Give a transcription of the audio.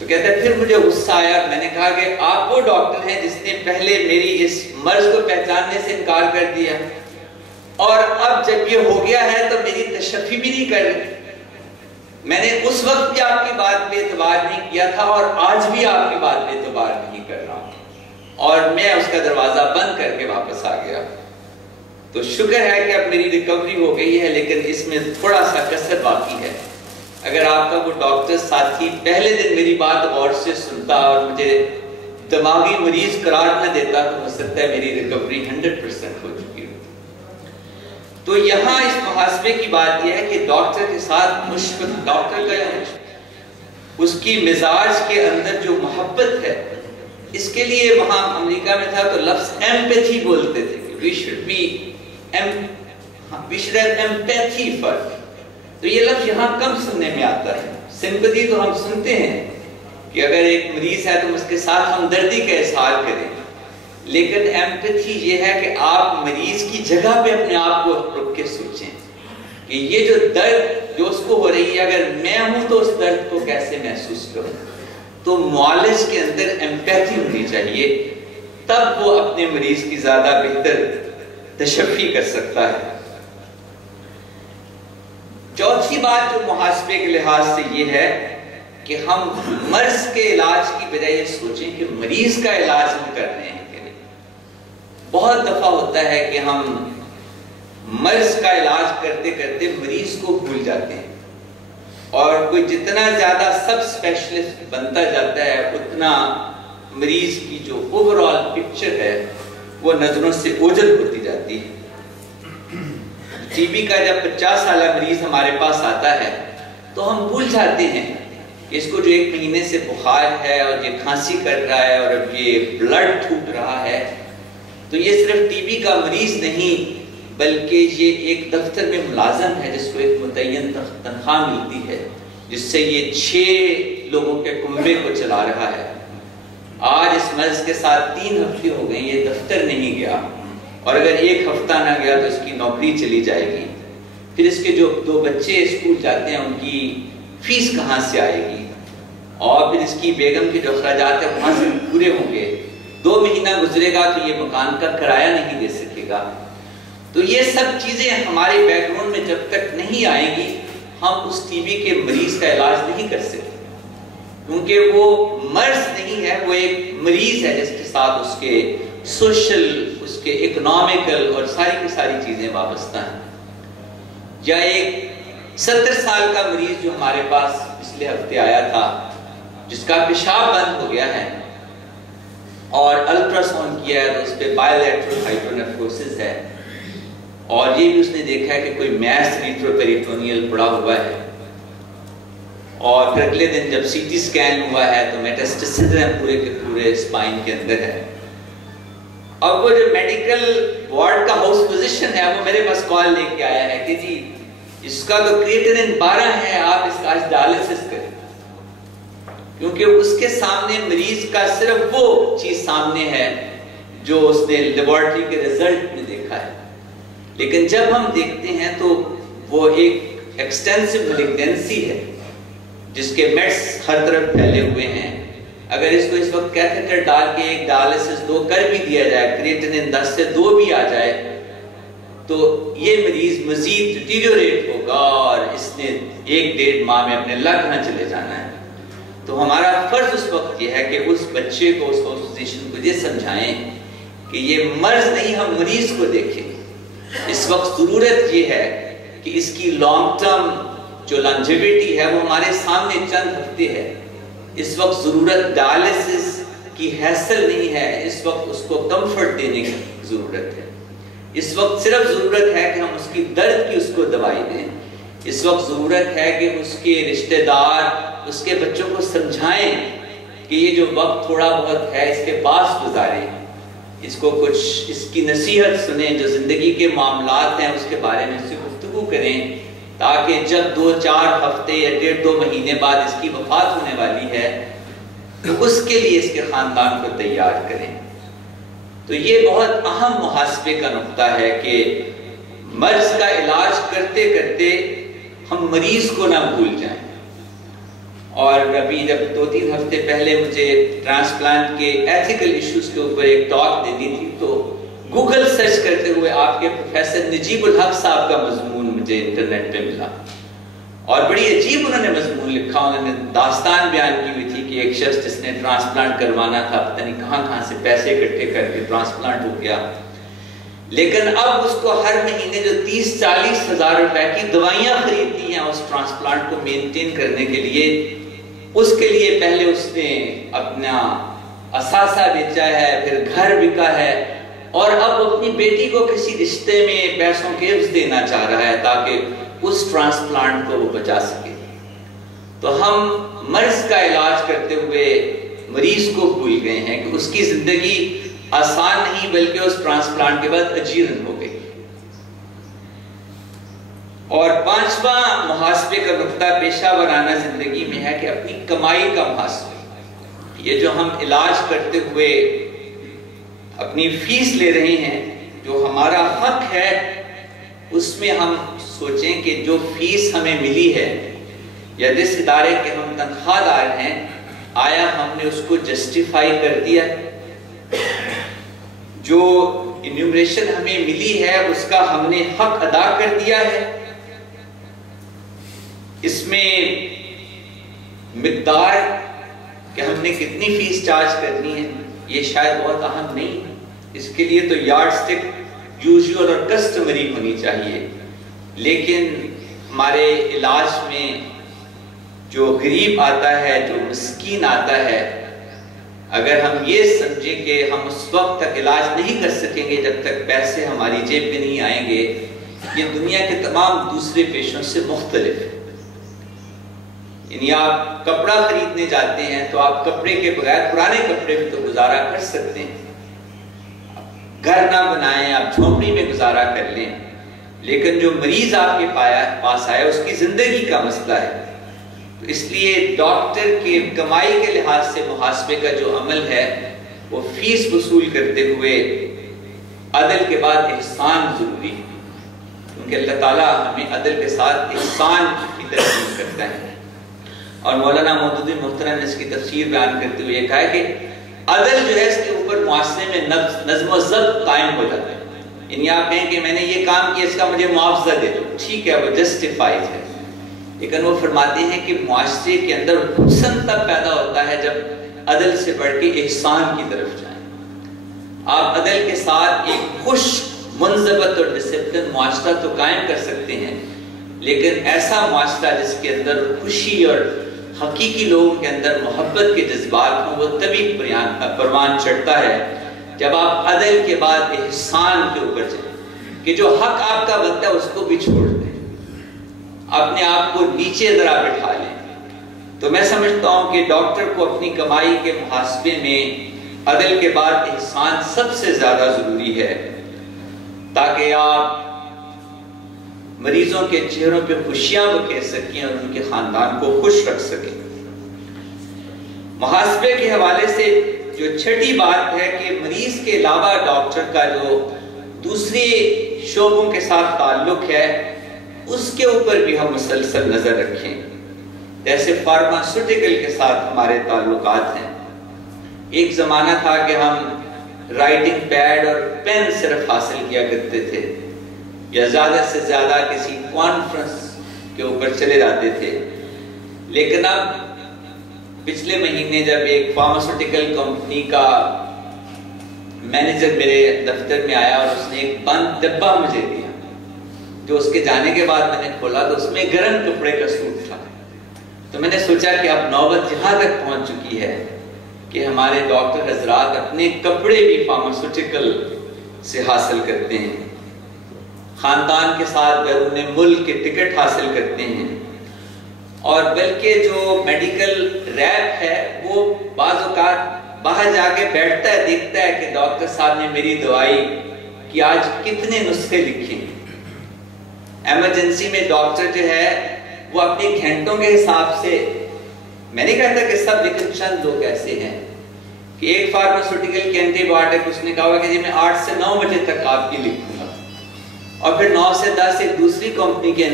تو کہتا ہے پھر مجھے غصہ آیا. میں نے کہا کہ آپ وہ ڈاکٹر ہیں جس نے پہلے میری اس مرض کو پہچاننے سے انکار کر دیا اور اب جب یہ ہو گیا ہے تو میری تشفی بھی نہیں کر رہے. میں نے اس وقت بھی آپ کی بات پہ اعتبار نہیں کیا تھا اور آج بھی آپ کی بات پہ اعتبار نہیں کر رہا ہوں. اور میں اس کا دروازہ بند کر کے واپس آ گیا. تو شکر ہے کہ اب میری ریکوری ہو گئی ہے، لیکن اس میں تھوڑا سا کسر باقی ہے. اگر آپ کا وہ ڈاکٹر ساتھی پہلے دن میری بات غور سے سنتا اور مجھے دماغی مریض قرار نہ دیتا تو ہو سکتا ہے میری ریکوری 100% ہو چکی ہوتی. تو یہاں اس محاسبے کی بات یہ ہے کہ ڈاکٹر کے ساتھ مشفق، ڈاکٹر کا اس کی مزاج کے اندر جو محبت ہے، اس کے لیے وہاں امریکہ میں تھا تو لفظ ایمپیتھی بولتے تھے کہ we should have empathy for. تو یہ لفظ یہاں کم سننے میں آتا ہے. سمپتھی تو ہم سنتے ہیں کہ اگر ایک مریض ہے تو اس کے ساتھ ہمدردی کا اظہار کریں، لیکن ایمپیتھی یہ ہے کہ آپ مریض کی جگہ پہ اپنے آپ کو رک کے سوچیں کہ یہ جو درد جو اس کو ہو رہی ہے اگر میں ہوں تو اس درد کو کیسے محسوس کروں. تو معالج کے اندر ایمپیتھی ہونی چاہیے، تب وہ اپنے مریض کی زیادہ بہتر تشفی کر سکتا ہے. چوتھی بات جو محاسبے کے لحاظ سے یہ ہے کہ ہم مرض کے علاج کی بجائے یہ سوچیں کہ مریض کا علاج ہم کر رہے ہیں کہ نہیں. بہت دفعہ ہوتا ہے کہ ہم مرض کا علاج کرتے کرتے مریض کو بھول جاتے ہیں اور کوئی جتنا زیادہ سب اسپیشلسٹ بنتا جاتا ہے اتنا مریض کی جو اوور آل پکچر ہے وہ نظروں سے اوجھل ہوتی جاتی ہے. ٹی بی کا جب 50 سالہ مریض ہمارے پاس آتا ہے تو ہم بھول جاتے ہیں کہ اس کو جو 1 مہینے سے بخار ہے اور یہ کھانسی کر رہا ہے اور اب یہ بلڈ تھوک رہا ہے، تو یہ صرف ٹی بی کا مریض نہیں بلکہ یہ ایک دفتر میں ملازم ہے جس کو ایک متعین تنخواہ ملتی ہے، جس سے یہ 6 لوگوں کے کنبے کو چلا رہا ہے. آج اس مرض کے ساتھ 3 ہفتے ہو گئے یہ دفتر نہیں گیا اور اگر 1 ہفتہ نہ گیا تو اس کی نوکری چلی جائے گی. پھر اس کے جو 2 بچے اسکول جاتے ہیں ان کی فیس کہاں سے آئے گی اور پھر اس کی بیگم کے جو اخراجات ہیں وہاں سے پورے ہوں گے. 2 مہینہ گزرے گا تو یہ مکان کا کرایہ نہیں دے سکے گا. تو یہ سب چیزیں ہمارے بیک گراؤنڈ میں جب تک نہیں آئیں گی ہم اس ٹی بی کے مریض کا علاج نہیں کر سکتے، کیونکہ وہ مرض نہیں ہے، وہ ایک مریض ہے جس کے ساتھ اس کے سوشل، اس کے اکنامکل اور ساری کی ساری چیزیں وابستہ ہیں. یا ایک 70 سال کا مریض جو ہمارے پاس پچھلے ہفتے آیا تھا جس کا پیشاب بند ہو گیا ہے اور الٹرا ساؤنڈ کیا ہے تو اس پہ بائیلیٹرل ہائیڈرونیفروسس ہے اور یہ بھی اس نے دیکھا ہے کہ کوئی میس ریٹروپیریٹونیل پڑا ہوا ہے اور پھر اگلے دن جب سی ٹی سکین ہوا ہے تو میٹاسٹاسس ہے پورے کے پورے اسپائن کے اندر ہے. اب وہ جو میڈیکل وارڈ کا ہاؤس فزیشین ہے وہ میرے پاس کال لے کے آیا ہے کہ جی اس کا تو کریٹنن 12 ہے، آپ اس کا ڈائلسس کریں. کیونکہ اس کے سامنے مریض کا صرف وہ چیز سامنے ہے جو اس نے لیبارٹری کے رزلٹ میں دیکھا ہے، لیکن جب ہم دیکھتے ہیں تو وہ ایک ایکسٹینسو ملیگنینسی ہے جس کے میٹس ہر طرف پھیلے ہوئے ہیں. اگر اس کو اس وقت کیتھیٹر ڈال کے ایک ڈائلسس 2 کر بھی دیا جائے، کریٹنن 10 سے 2 بھی آ جائے تو یہ مریض مزید ڈیٹیریوریٹ ہوگا اور اس نے 1-1.5 ماہ میں اپنے اللہ کہاں چلے جانا ہے. تو ہمارا فرض اس وقت یہ ہے کہ اس بچے کو، اس فزیشین کو یہ سمجھائیں کہ یہ مرض نہیں، ہم مریض کو دیکھیں. اس وقت ضرورت یہ ہے کہ اس کی لانگ ٹرم جو لانجیویٹی ہے وہ ہمارے سامنے چند ہفتے ہے. اس وقت ضرورت ڈائلسس کی ہیسل نہیں ہے، اس وقت اس کو کمفرٹ دینے کی ضرورت ہے. اس وقت صرف ضرورت ہے کہ ہم اس کی درد کی اس کو دوائی دیں. اس وقت ضرورت ہے کہ اس کے رشتہ دار اس کے بچوں کو سمجھائیں کہ یہ جو وقت تھوڑا بہت ہے اس کے پاس گزاریں، اس کو کچھ اس کی نصیحت سنیں، جو زندگی کے معاملات ہیں اس کے بارے میں اس سے گفتگو کریں تاکہ جب 2-4 ہفتے یا 1.5-2 مہینے بعد اس کی وفات ہونے والی ہے تو اس کے لیے اس کے خاندان کو تیار کریں. تو یہ بہت اہم محاسبے کا نقطہ ہے کہ مرض کا علاج کرتے کرتے ہم مریض کو نہ بھول جائیں. اور ابھی جب 2-3 ہفتے پہلے مجھے ٹرانسپلانٹ کے ایتھیکل ایشوز کے اوپر ایک ٹاک دینی تھی تو گوگل سرچ کرتے ہوئے آپ کے پروفیسر نجیب الحق صاحب کا مضمون مجھے انٹرنیٹ پہ ملا، اور بڑی عجیب انہوں نے مضمون لکھا. انہوں نے داستان بیان کی ہوئی تھی کہ ایک شخص جس نے ٹرانسپلانٹ کروانا تھا پتہ نہیں کہاں سے پیسے اکٹھے کر کے ٹرانسپلانٹ ہو گیا، لیکن اب اس کو ہر مہینے جو 30-40 ہزار روپے کی دوائیاں خریدتی ہیں اس ٹرانسپلانٹ کو مینٹین کرنے کے لیے، اس کے لیے پہلے اس نے اپنا اثاثہ بیچا ہے، پھر گھر بکا ہے، اور اب اپنی بیٹی کو کسی رشتے میں پیسوں کے عوض دینا چاہ رہا ہے تاکہ اس ٹرانسپلانٹ کو وہ بچا سکے. تو ہم مرض کا علاج کرتے ہوئے مریض کو بھول گئے ہیں کہ اس کی زندگی آسان نہیں بلکہ اس ٹرانسپلانٹ کے بعد اجیرن ہو گئی. اور 5واں محاسبے کا نقطہ پیشہ ورانہ زندگی میں ہے کہ اپنی کمائی کا محاسبہ. یہ جو ہم علاج کرتے ہوئے اپنی فیس لے رہے ہیں، جو ہمارا حق ہے، اس میں ہم سوچیں کہ جو فیس ہمیں ملی ہے یا جس ادارے کے ہم تنخواہ دار ہیں، آیا ہم نے اس کو جسٹیفائی کر دیا؟ جو انیومریشن ہمیں ملی ہے اس کا ہم نے حق ادا کر دیا ہے؟ اس میں مقدار کہ ہم نے کتنی فیس چارج کرنی ہے یہ شاید بہت اہم نہیں ہے. اس کے لیے تو یارڈ سٹک یوزول اور کسٹمری ہونی چاہیے، لیکن ہمارے علاج میں جو غریب آتا ہے، جو مسکین آتا ہے، اگر ہم یہ سمجھیں کہ ہم اس وقت تک علاج نہیں کر سکیں گے جب تک پیسے ہماری جیب میں نہیں آئیں گے، یہ دنیا کے تمام دوسرے پیشوں سے مختلف ہے. یعنی آپ کپڑا خریدنے جاتے ہیں تو آپ کپڑے کے بغیر پرانے کپڑے میں تو گزارا کر سکتے ہیں، گھر نہ بنائیں، آپ جھونپڑی میں گزارا کر لیں، لیکن جو مریض آپ کے پاس آیا اس کی زندگی کا مسئلہ ہے. تو اس لیے ڈاکٹر کے کمائی کے لحاظ سے محاسبے کا جو عمل ہے وہ فیس وصول کرتے ہوئے عدل کے بعد احسان ضروری ہے، کیونکہ اللہ تعالیٰ ہمیں عدل کے ساتھ احسان کی ترغیب کرتا ہے. اور مولانا مودودی محترم نے اس کی تفسیر بیان کرتے ہوئے یہ کہا ہے کہ عدل جو ہے اس کے اوپر معاشرے میں نظم و ضبط قائم ہو جاتا ہے. یعنی آپ کہیں کہ میں نے یہ کام کیا اس کا مجھے معاوضہ دے دو، ٹھیک ہے، وہ جسٹیفائیڈ ہے، لیکن وہ فرماتے ہیں کہ معاشرے کے اندر حسن تب پیدا ہوتا ہے جب عدل سے بڑھ کے احسان کی طرف جائیں. آپ عدل کے ساتھ ایک خوش منضبط اور ڈسپلن معاشرہ تو قائم کر سکتے ہیں، لیکن ایسا معاشرہ جس کے اندر خوشی اور حقیقی لوگوں کے اندر محبت کے جذبات ہوں، وہ تبھی پروان چڑھتا ہے جب آپ عدل کے بعد احسان کے اوپر جائیں کہ جو حق آپ کا بنتا ہے اس کو بھی چھوڑ دیں، اپنے آپ کو نیچے ذرا بٹھا لیں. تو میں سمجھتا ہوں کہ ڈاکٹر کو اپنی کمائی کے محاسبے میں عدل کے بعد احسان سب سے زیادہ ضروری ہے، تاکہ آپ مریضوں کے چہروں پہ خوشیاں بکھیر سکیں اور ان کے خاندان کو خوش رکھ سکیں. محاسبے کے حوالے سے جو چھٹی بات ہے کہ مریض کے علاوہ ڈاکٹر کا جو دوسرے شعبوں کے ساتھ تعلق ہے اس کے اوپر بھی ہم مسلسل نظر رکھیں. جیسے فارماسیوٹیکل کے ساتھ ہمارے تعلقات ہیں. ایک زمانہ تھا کہ ہم رائٹنگ پیڈ اور پین صرف حاصل کیا کرتے تھے، یا زیادہ سے زیادہ کسی کانفرنس کے اوپر چلے جاتے تھے، لیکن اب پچھلے مہینے جب ایک فارماسیوٹیکل کمپنی کا مینیجر میرے دفتر میں آیا اور اس نے ایک بند ڈبہ مجھے دیا، جو اس کے جانے کے بعد میں نے کھولا تو اس میں گرم کپڑے کا سوٹ تھا. تو میں نے سوچا کہ اب نوبت یہاں تک پہنچ چکی ہے کہ ہمارے ڈاکٹر حضرات اپنے کپڑے بھی فارماسیوٹیکل سے حاصل کرتے ہیں، خاندان کے ساتھ بیرون ملک کے ٹکٹ حاصل کرتے ہیں، اور بلکہ جو میڈیکل ریپ ہے وہ بعض اوقات باہر جا کے بیٹھتا ہے، دیکھتا ہے کہ ڈاکٹر صاحب نے میری دوائی کی آج کتنے نسخے لکھے. ایمرجنسی میں ڈاکٹر جو ہے وہ اپنے گھنٹوں کے حساب سے، میں نہیں کہتا کہ سب، لیکن چند لوگ ایسے ہیں کہ ایک فارماسیوٹیکل کی اینٹی بایوٹک اس نے کہا ہوا کہ جی میں 8 سے 9 بجے تک آپ کی لکھوں گا، اور پھر 9 سے 10 ایک دوسری کمپنی کے